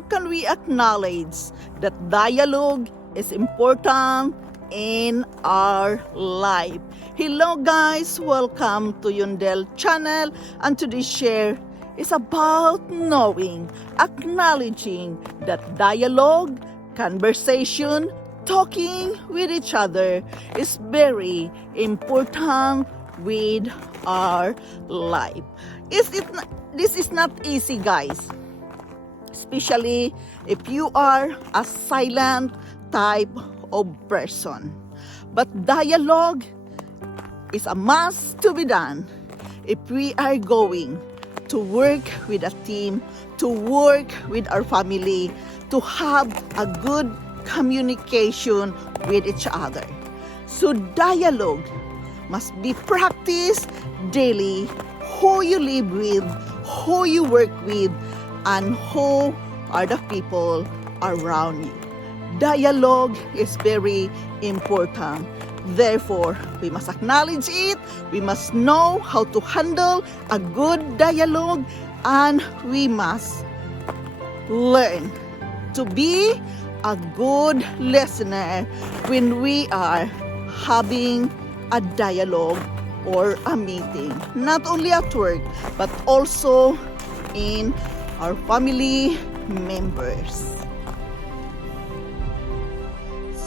how can we acknowledge that dialogue is important in our life? Hello guys, welcome to Yundel channel, and today's share is about knowing, acknowledging that dialogue, conversation, talking with each other is very important with our life. This is not easy, guys, especially if you are a silent type of person. But dialogue is a must to be done if we are going to work with a team, to work with our family, to have a good communication with each other. So dialogue must be practiced daily. Who you live with, who you work with, and who are the people around you. Dialogue is very important. Therefore, we must acknowledge it. We must know how to handle a good dialogue, and we must learn to be a good listener when we are having a dialogue or a meeting, not only at work but also in our family members.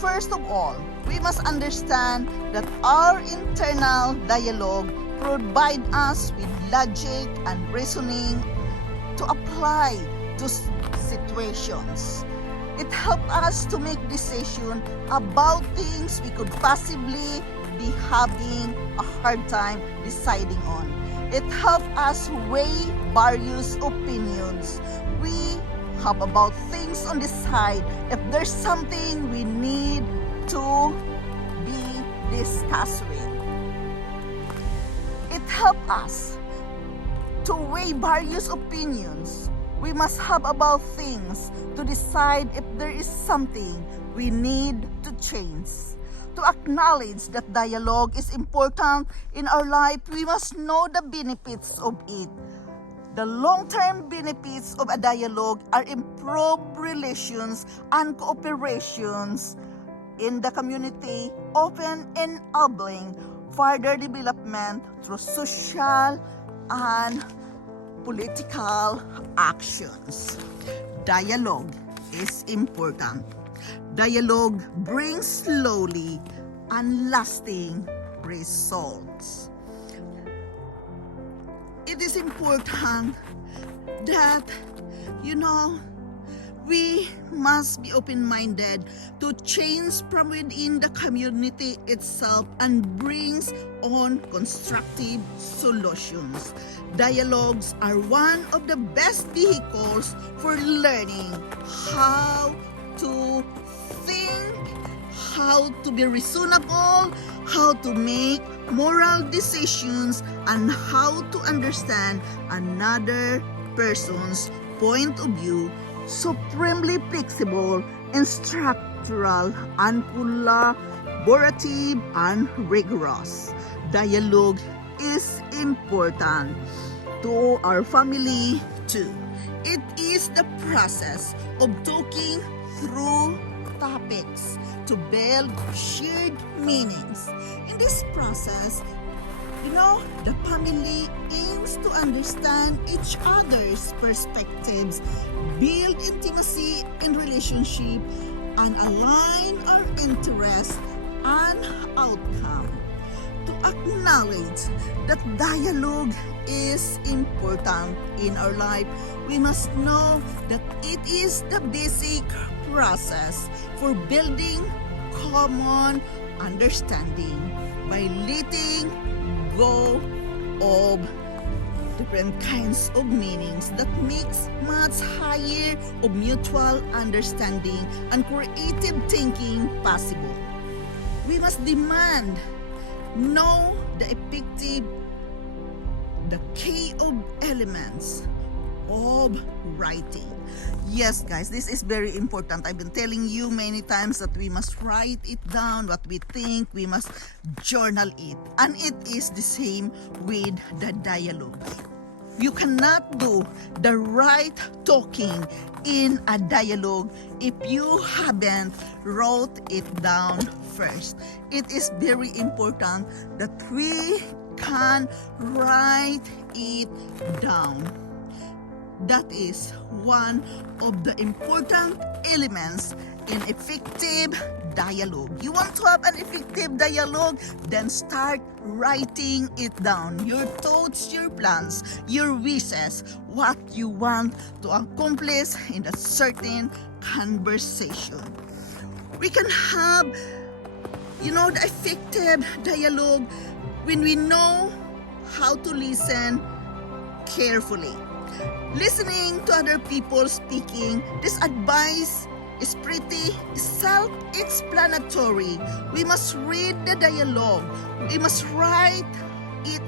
First of all, we must understand that our internal dialogue provide us with logic and reasoning to apply to situations. It helps us to make decisions about things we could possibly be having a hard time deciding on. It helps us weigh various opinions we have about things on the side if there's something we need to be discussed with. It helps us to weigh various opinions we must have about things to decide if there is something we need to change. To acknowledge that dialogue is important in our life, we must know the benefits of it. The long-term benefits of a dialogue are improved relations and cooperations in the community, often enabling further development through social and political actions. Dialogue is important. Dialogue brings slowly and lasting results. It is important that, we must be open-minded to change from within the community itself and brings on constructive solutions. Dialogues are one of the best vehicles for learning how to think, how to be reasonable, how to make moral decisions, and how to understand another person's point of view. Supremely flexible and structural and collaborative and rigorous. Dialogue is important to our family too. It is the process of talking through topics to build shared meanings. In this process, the family aims to understand each other's perspectives, build intimacy in relationship, and align our interests and outcome. To acknowledge that dialogue is important in our life, we must know that it is the basic process for building common understanding by letting go of different kinds of meanings that makes much higher of mutual understanding and creative thinking possible. We must demand know the key of elements of writing. Yes, guys, this is very important. I've been telling you many times that we must write it down, what we think, we must journal it. And it is the same with the dialogue. You cannot do the right talking in a dialogue if you haven't wrote it down first. It is very important that we can write it down. That is one of the important elements in effective dialogue. You want to have an effective dialogue? Then start writing it down. Your thoughts, your plans, your wishes, what you want to accomplish in a certain conversation. We can have, the effective dialogue when we know how to listen carefully. Listening to other people speaking, this advice is pretty self-explanatory. We must read the dialogue. We must write it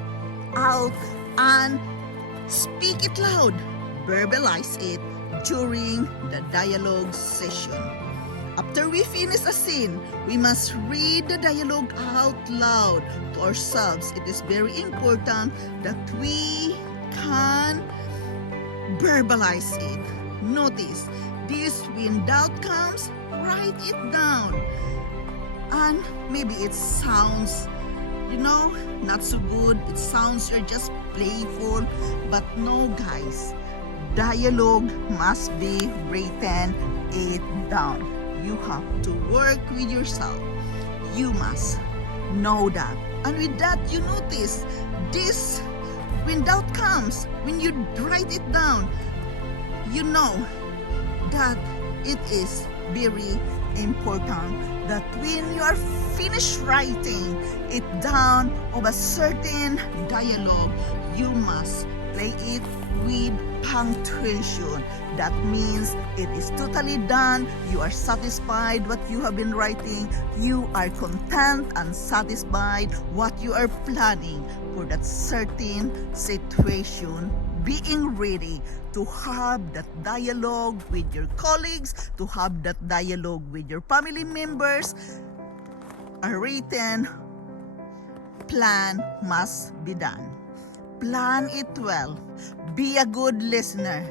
out and speak it loud. Verbalize it during the dialogue session. After we finish a scene, we must read the dialogue out loud to ourselves. It is very important that we can verbalize it. Notice this: when doubt comes, write it down. And maybe it sounds, not so good. It sounds you're just playful. But no, guys, dialogue must be written it down. You have to work with yourself. You must know that. And with that, you notice this: when doubt comes, when you write it down, you know that it is very important that when you are finished writing it down of a certain dialogue, you must play it with punctuation. That means it is totally done. You are satisfied what you have been writing. You are content and satisfied what you are planning for that certain situation. Being ready to have that dialogue with your colleagues, to have that dialogue with your family members. A written plan must be done. Plan it well. Be a good listener.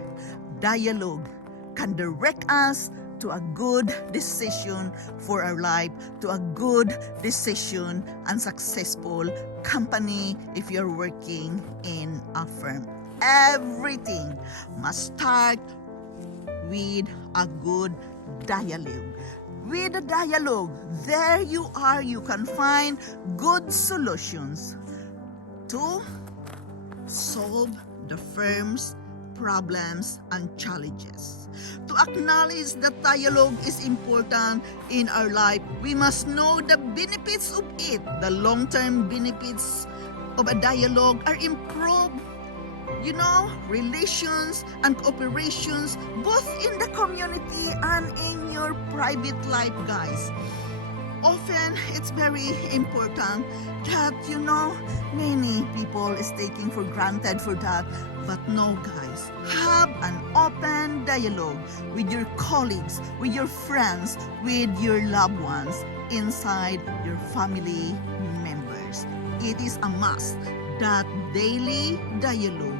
Dialogue can direct us to a good decision for our life, to a good decision and successful company if you're working in a firm. Everything must start with a good dialogue. With a dialogue, there you are, you can find good solutions to solve the firm's problems and challenges. To acknowledge that dialogue is important in our life, we must know the benefits of it. The long-term benefits of a dialogue are improved, relations and cooperations, both in the community and in your private life, guys. Often it's very important that many people is taking for granted for that. But no, guys, have an open dialogue with your colleagues, with your friends, with your loved ones, inside your family members. It is a must that daily dialogue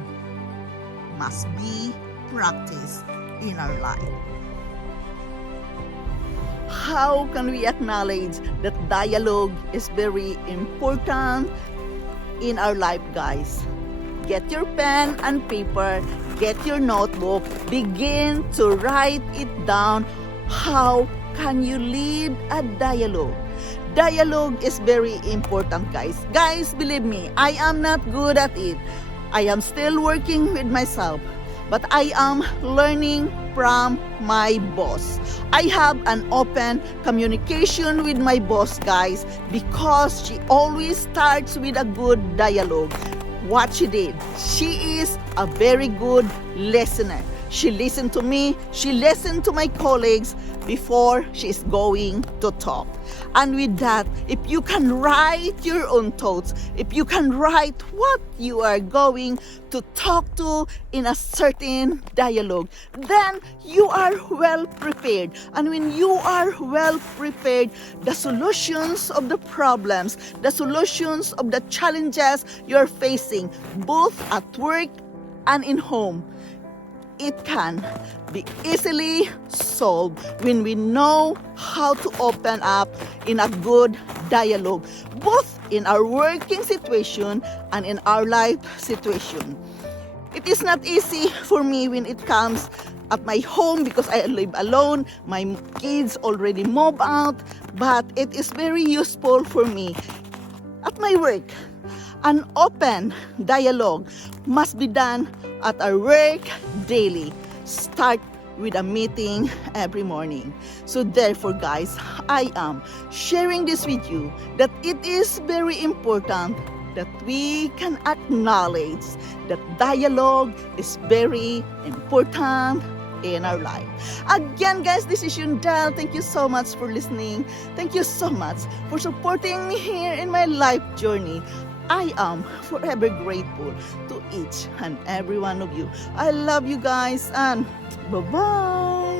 must be practiced in our life. How can we acknowledge that dialogue is very important in our life, guys? Get your pen and paper, get your notebook, begin to write it down. How can you lead a dialogue? Dialogue is very important, guys. Guys, believe me, I am not good at it. I am still working with myself, but I am learning from my boss. I have an open communication with my boss, guys, because she always starts with a good dialogue. What she did, she is a very good listener. She listened to me, she listened to my colleagues before she's going to talk. And with that, if you can write your own thoughts, if you can write what you are going to talk to in a certain dialogue, then you are well prepared. And when you are well prepared, the solutions of the problems, the solutions of the challenges you're facing, both at work and in home, it can be easily solved when we know how to open up in a good dialogue, both in our working situation and in our life situation. It is not easy for me when it comes at my home because I live alone. My kids already moved out, but it is very useful for me at my work. An open dialogue must be done at our work daily. Start with a meeting every morning. So therefore, guys, I am sharing this with you that it is very important that we can acknowledge that dialogue is very important in our life. Again, guys, this is Yundel. Thank you so much for listening. Thank you so much for supporting me here in my life journey. I am forever grateful to each and every one of you. I love you guys, and bye-bye.